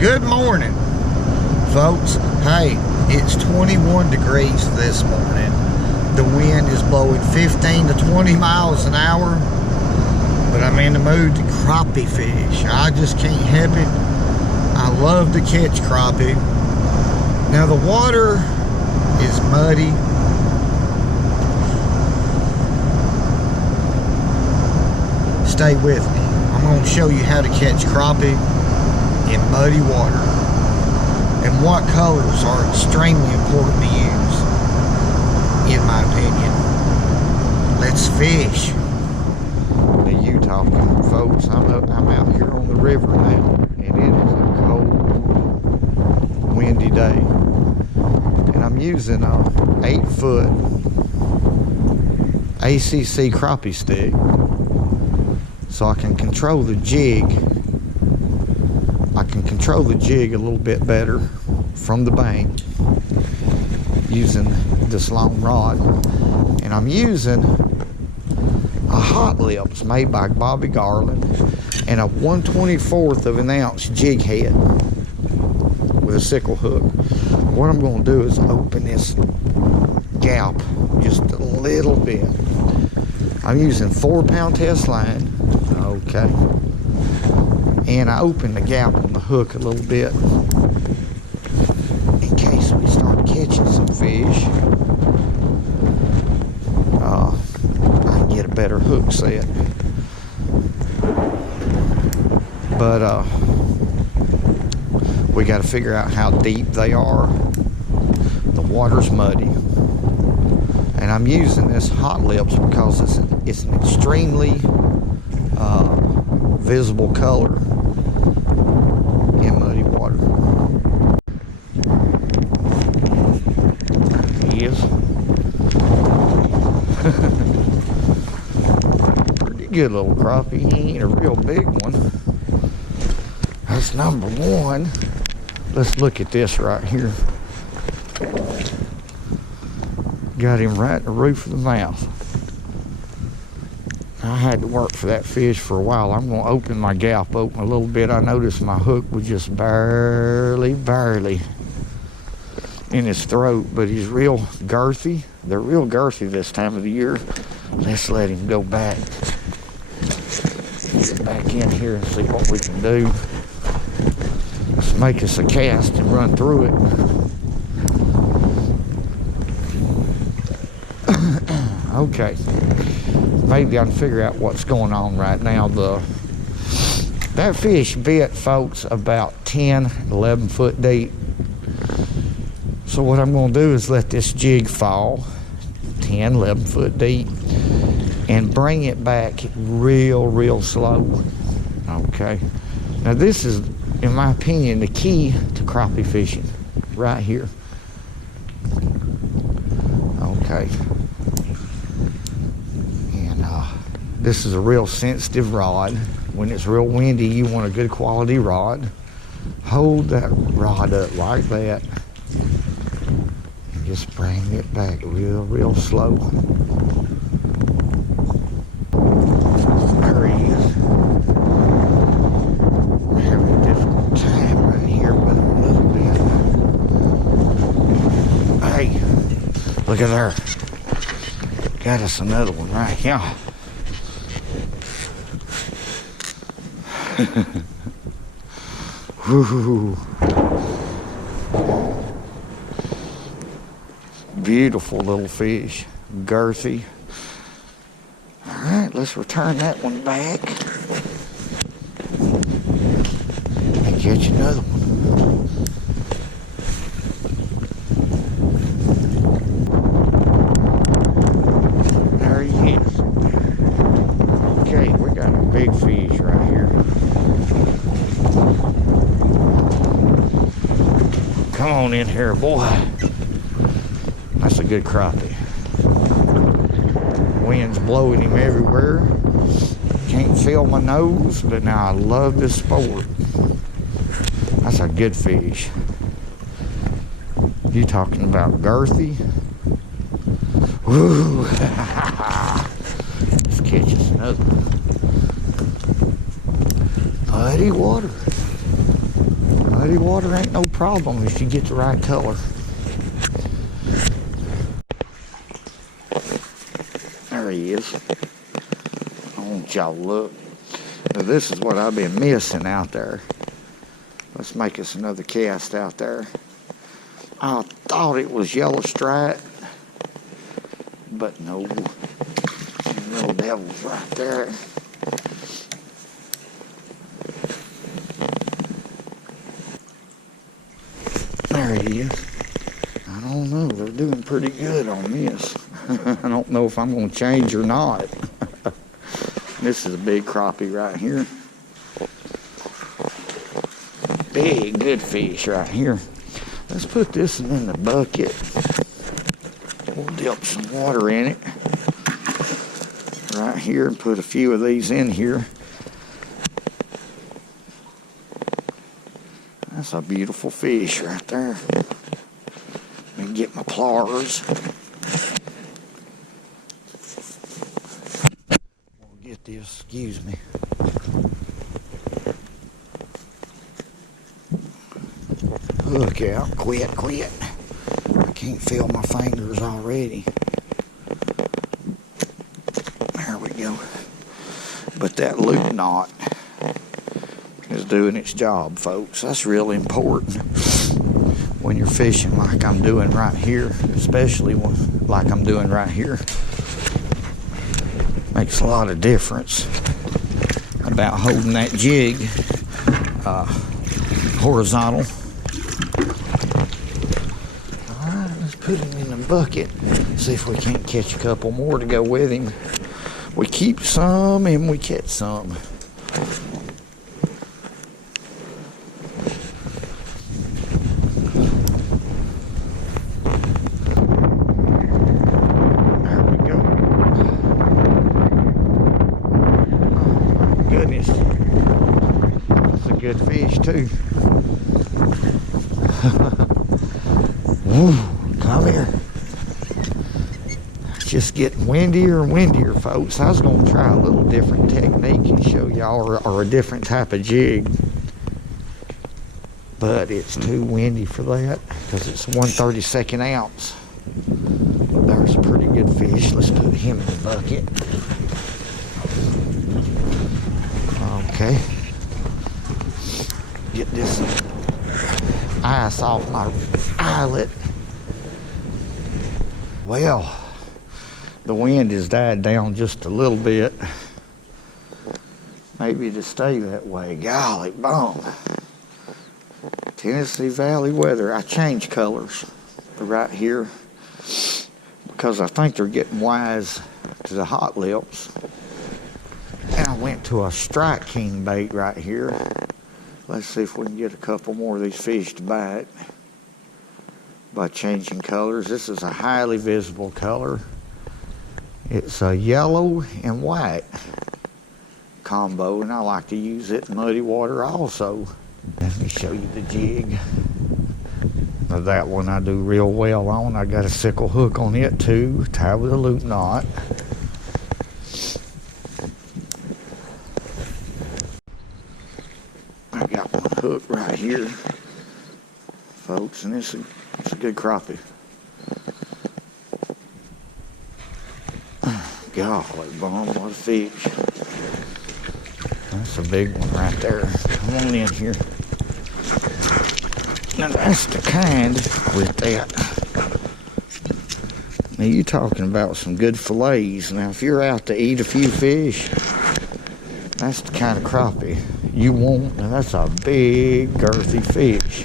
Good morning, folks. Hey, it's 21 degrees this morning. The wind is blowing 15 to 20 miles an hour, but I'm in the mood to crappie fish. I just can't help it. I love to catch crappie. Now the water is muddy. Stay with me. I'm going to show you how to catch crappie in muddy water and what colors are extremely important to use, in my opinion. Let's fish. Now you talking, folks. I'm out here on the river now, and it is a cold, windy day, and I'm using a 8-foot ACC crappie stick so I can control the jig. I can control the jig a little bit better from the bank using this long rod. And I'm using a Hot Lips made by Bobby Garland and a 1/24 of an ounce jig head with a sickle hook. What I'm going to do is open this gap just a little bit. I'm using 4-pound test line. Okay. And I open the gap on the hook a little bit in case we start catching some fish. I can get a better hook set. But we got to figure out how deep they are. The water's muddy. And I'm using this Hot Lips because it's an extremely visible color in muddy water. There he is. Pretty good little crappie. He ain't a real big one. That's number one. Let's look at this right here. Got him right in the roof of the mouth. I had to work for that fish for a while. I'm going to open my gap open a little bit. I noticed my hook was just barely in his throat, but he's real girthy. They're real girthy this time of the year. Let's let him go back. Get back in here and see what we can do. Let's make us a cast and run through it. Okay. Maybe I can figure out what's going on right now. That fish bit, folks, about 10, 11 foot deep. So what I'm going to do is let this jig fall 10, 11 foot deep and bring it back real slow. Okay. Now this is, in my opinion, the key to crappie fishing right here. Okay. This is a real sensitive rod. When it's real windy, you want a good quality rod. Hold that rod up like that. And just bring it back real slow. There he is. I'm having a difficult time right here with him a little bit. Hey, look at there. Got us another one right here. Woo. Beautiful little fish, girthy. All right, let's return that one back and catch another one. There he is. Okay, we got a big fish right here. Come on in here, boy. That's a good crappie. Wind's blowing him everywhere. Can't feel my nose, but now I love this sport. That's a good fish. You talking about girthy? Woo! Let's catch us another one. Muddy water. Muddy water ain't no problem if you get the right color. There he is. I want y'all to look. Now this is what I've been missing out there. Let's make us another cast out there. I thought it was yellow stripe, but no. Little devil's right there. There he is. I don't know. They're doing pretty good on this. I don't know if I'm going to change or not. This is a big crappie right here. Big, good fish right here. Let's put this in the bucket. We'll dip some water in it right here and put a few of these in here. That's a beautiful fish right there. Let me get my pliers. We'll get this, excuse me. Hook out, quit. I can't feel my fingers already. There we go. But that loop knot is doing its job, folks. That's really important when you're fishing like I'm doing right here, especially like I'm doing right here. Makes a lot of difference about holding that jig horizontal. Alright, let's put him in the bucket. See if we can't catch a couple more to go with him. We keep some and we catch some. There we go. Oh my goodness. That's a good fish too. Woo, come here. Just getting windier and windier, folks. I was going to try a little different technique and show y'all, or a different type of jig, but it's too windy for that because it's 1/32 ounce. There's a pretty good fish. Let's put him in the bucket. Okay. Get this ice off my eyelet. Well, the wind has died down just a little bit. Maybe to stay that way. Golly bum. Tennessee Valley weather. I changed colors right here because I think they're getting wise to the hot lips. And I went to a strike king bait right here. Let's see if we can get a couple more of these fish to bite by changing colors. This is a highly visible color. It's a yellow and white combo, and I like to use it in muddy water also. Let me show you the jig. Now that one I do real well on. I got a sickle hook on it too, tied with a loop knot. I got one hook right here, folks, and it's a good crappie. Golly, bum, what a fish. That's a big one right there. Come on in here. Now that's the kind with that. Now you talking about some good fillets. Now if you're out to eat a few fish, that's the kind of crappie you want. Now that's a big girthy fish.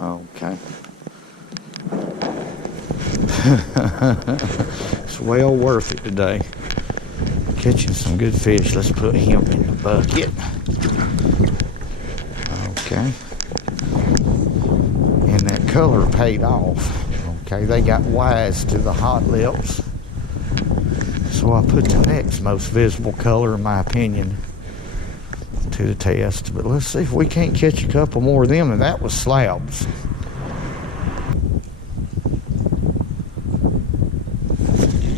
Okay. It's well worth it today. Catching some good fish. Let's put him in the bucket. Okay. And that color paid off. Okay, they got wise to the hot lips. So I put the next most visible color, in my opinion, to the test. But let's see if we can't catch a couple more of them. And that was SLABS.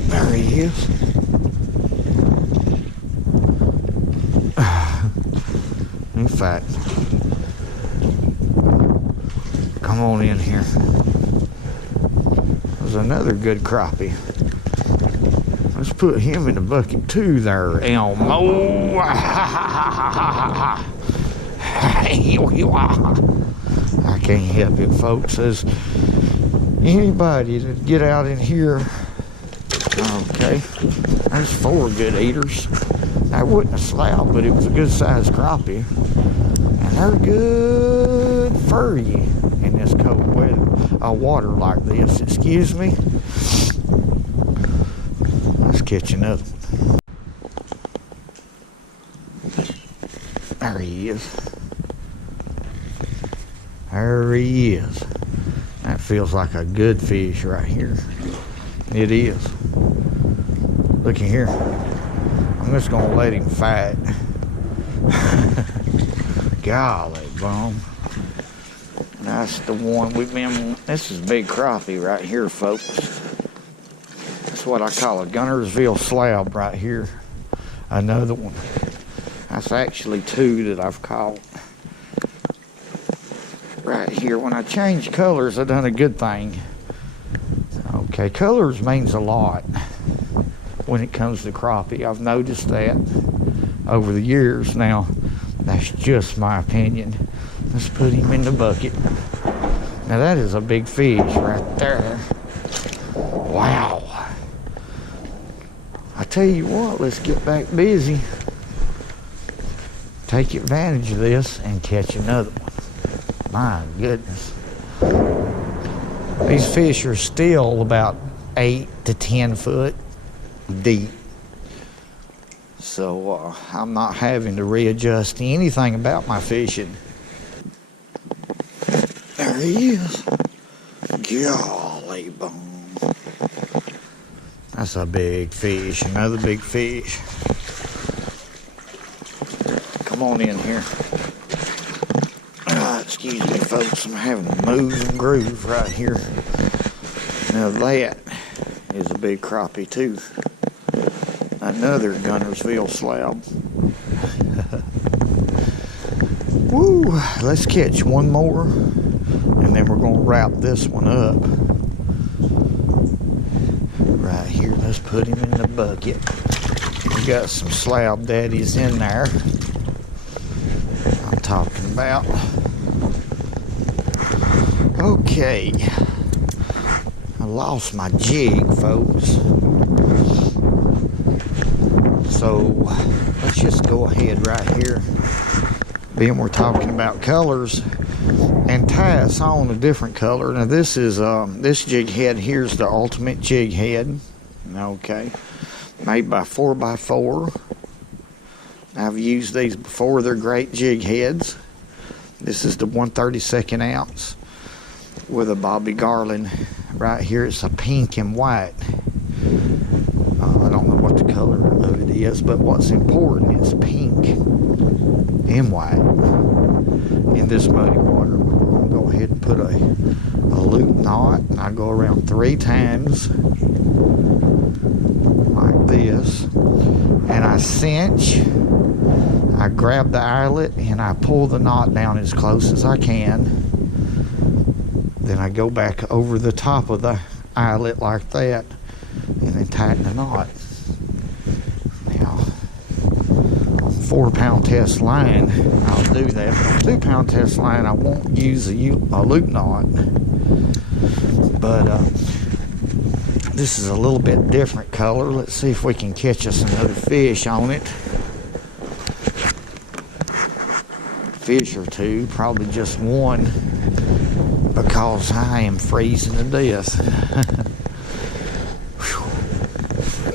There he is. In fact, come on in here. There's another good crappie. Let's put him in the bucket too there, Elmo. I can't help it, folks. As anybody to get out in here. Okay, there's 4 good eaters. That wasn't a slab, but it was a good sized crappie. And they're good for you in this cold weather, water like this. Excuse me. Let's catch another one. There he is. There he is. That feels like a good fish right here. It is. Look in here. I'm just gonna let him fight. Golly, bum. That's the one we've been. This is big crappie right here, folks. That's what I call a Guntersville slab right here. Another one. That's actually 2 that I've caught. Right here. When I changed colors, I done a good thing. Okay, colors means a lot when it comes to crappie. I've noticed that over the years. Now, that's just my opinion. Let's put him in the bucket. Now that is a big fish right there. Wow. I tell you what, let's get back busy. Take advantage of this and catch another one. My goodness. These fish are still about 8 to 10 foot deep. So I'm not having to readjust anything about my fishing. There he is. Golly bone. That's a big fish. Another big fish. Come on in here. Excuse me, folks. I'm having to move and groove right here. Now that is a big crappie too. Another Guntersville slab. Woo! Let's catch one more, and then we're gonna wrap this one up. Right here. Let's put him in the bucket. We got some slab daddies in there. I'm talking about. Okay, I lost my jig, folks. So let's just go ahead right here. Then we're talking about colors and tie us on a different color. Now this is this jig head here's the ultimate jig head. Okay, made by 4x4. I've used these before. They're great jig heads. This is the 1/32 ounce. With a Bobby Garland right here. It's a pink and white. I don't know what the color of it is, but what's important is pink and white in this muddy water. We're going to go ahead and put a loop knot, and I go around 3 times like this, and I cinch. I grab the eyelet and I pull the knot down as close as I can. Then I go back over the top of the eyelet like that, and then tighten the knot. Now, on 4-pound test line, I'll do that. But on 2-pound test line, I won't use a loop knot. But this is a little bit different color. Let's see if we can catch us another fish on it. Fish or 2, probably just 1. Because I am freezing to death.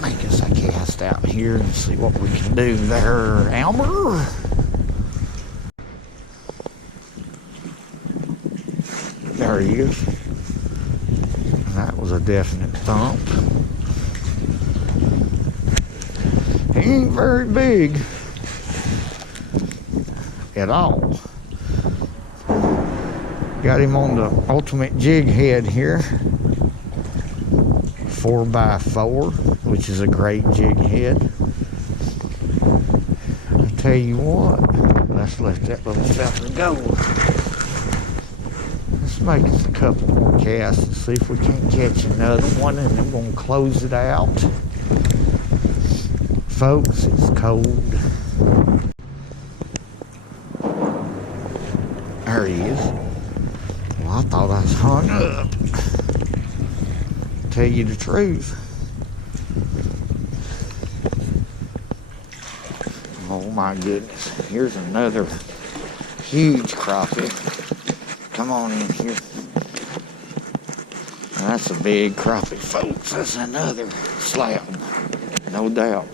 I guess I cast out here and see what we can do there, Elmer. There he is. That was a definite thump. He ain't very big at all. Got him on the ultimate jig head here, 4x4, which is a great jig head. I tell you what, let's let that little fella go. Let's make us a couple more casts and see if we can't catch another one, and then we're going to close it out. Folks, it's cold. There he is. Well, I thought I was hung up. Tell you the truth. Oh my goodness. Here's another huge crappie. Come on in here. That's a big crappie, folks. That's another slab. No doubt.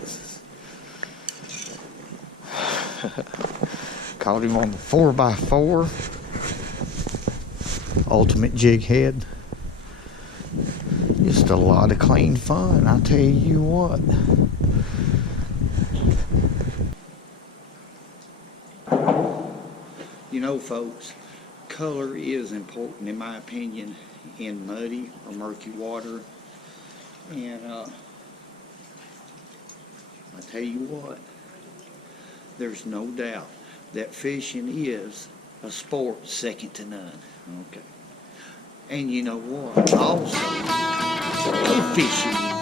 Caught him on the 4x4 ultimate jig head. Just a lot of clean fun, I tell you what. You know, folks, color is important in my opinion in muddy or murky water, and I tell you what, there's no doubt that fishing is a sport second to none. Okay. And you know what? Also, fishing